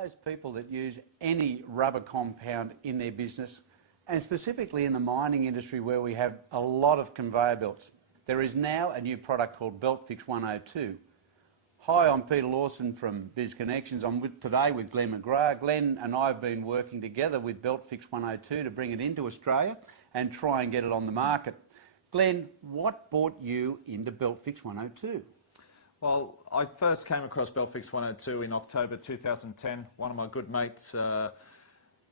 those people that use any rubber compound in their business, and specifically in the mining industry where we have a lot of conveyor belts, there is now a new product called Beltfix 102. Hi, I'm Peter Lawson from Biz Connections. I'm today with Glenn McGrath. Glenn and I have been working together with Beltfix 102 to bring it into Australia and try and get it on the market. Glenn, what brought you into Beltfix 102? Well, I first came across Beltfix 102 in October 2010. One of my good mates,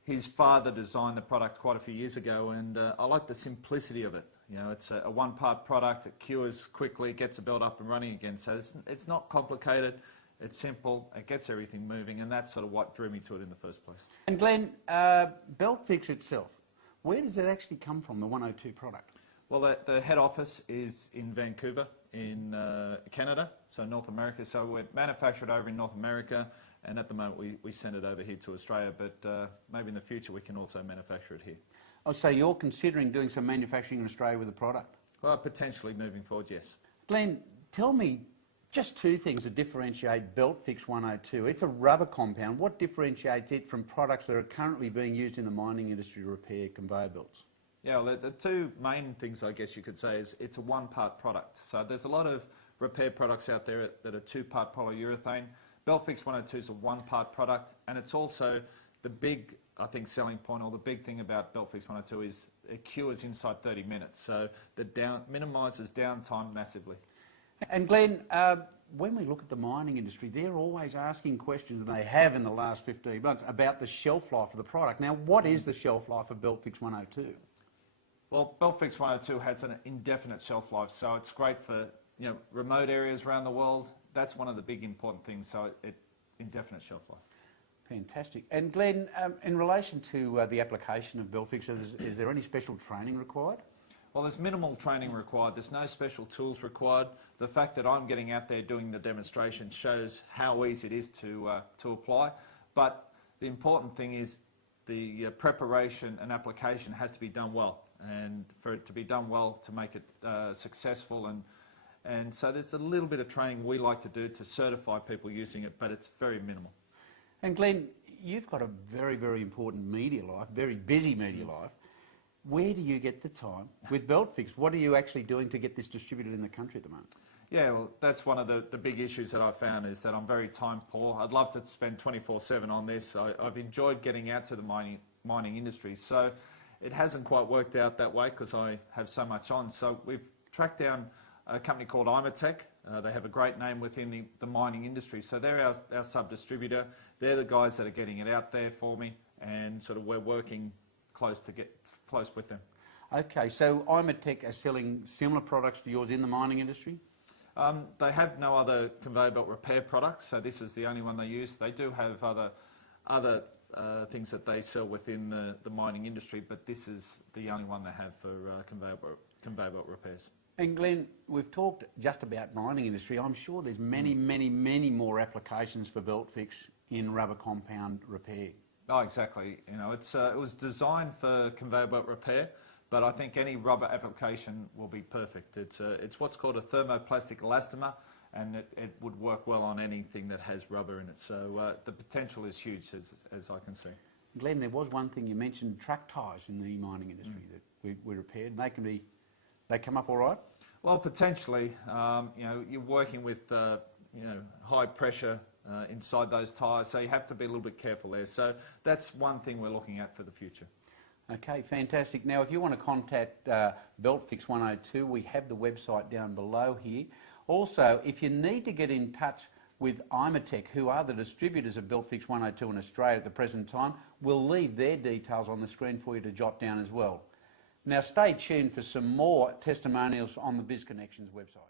his father designed the product quite a few years ago, and I like the simplicity of it. You know, it's a one-part product, it cures quickly, gets a belt up and running again. So it's not complicated, it's simple, it gets everything moving, and that's sort of what drew me to it in the first place. And Glenn, Beltfix itself, where does it actually come from, the 102 product? Well, the head office is in Vancouver, in Canada, so North America. So we're manufactured over in North America, and at the moment we send it over here to Australia, but maybe in the future we can also manufacture it here. Oh, so you're considering doing some manufacturing in Australia with the product? Well, potentially moving forward, yes. Glenn, tell me just two things that differentiate Beltfix 102. It's a rubber compound. What differentiates it from products that are currently being used in the mining industry to repair conveyor belts? Yeah, well, the two main things I guess you could say is it's a one-part product. So there's a lot of repair products out there that are two-part polyurethane. Beltfix 102 is a one-part product, and it's also the big, I think, selling point, or the big thing about Beltfix 102 is it cures inside 30 minutes. So minimises downtime massively. And Glenn, when we look at the mining industry, they're always asking questions, and they have in the last 15 months, about the shelf life of the product. Now, what is the shelf life of Beltfix 102? Well, Beltfix 102 has an indefinite shelf life, so it's great for remote areas around the world. That's one of the big important things, so indefinite shelf life. Fantastic. And Glenn, in relation to the application of Beltfix, is there any special training required? Well, there's minimal training required. There's no special tools required. The fact that I'm getting out there doing the demonstration shows how easy it is to apply. But the important thing is the preparation and application has to be done well. And for it to be done well, to make it successful, and so there's a little bit of training we like to do to certify people using it, but it's very minimal. And Glenn, you've got a very, very important media life, very busy media life. Where do you get the time with Beltfix? What are you actually doing to get this distributed in the country at the moment? Yeah, well, that's one of the big issues that I've found, is that I'm very time poor. I'd love to spend 24/7 on this. I've enjoyed getting out to the mining industry, so it hasn't quite worked out that way because I have so much on. So we've tracked down a company called Imatech. They have a great name within the mining industry. So they're our sub-distributor. They're the guys that are getting it out there for me, and sort of we're working close to get close with them. Okay, so Imatech are selling similar products to yours in the mining industry? They have no other conveyor belt repair products, so this is the only one they use. They do have other things that they sell within the mining industry, but this is the only one they have for conveyor belt repairs. And Glenn, we've talked just about mining industry. I'm sure there's many, many, many more applications for Beltfix in rubber compound repair. Oh, exactly. You know, it was designed for conveyor belt repair, but I think any rubber application will be perfect. It's what's called a thermoplastic elastomer, and it would work well on anything that has rubber in it. So the potential is huge, as I can see. Glenn, there was one thing you mentioned: truck tyres in the mining industry that we repaired. And they come up all right? Well, potentially. You're working with high pressure inside those tyres, so you have to be a little bit careful there. So that's one thing we're looking at for the future. Okay, fantastic. Now, if you want to contact Beltfix 102, we have the website down below here. Also, if you need to get in touch with Imatech, who are the distributors of Beltfix 102 in Australia at the present time, we'll leave their details on the screen for you to jot down as well. Now, stay tuned for some more testimonials on the Biz Connections website.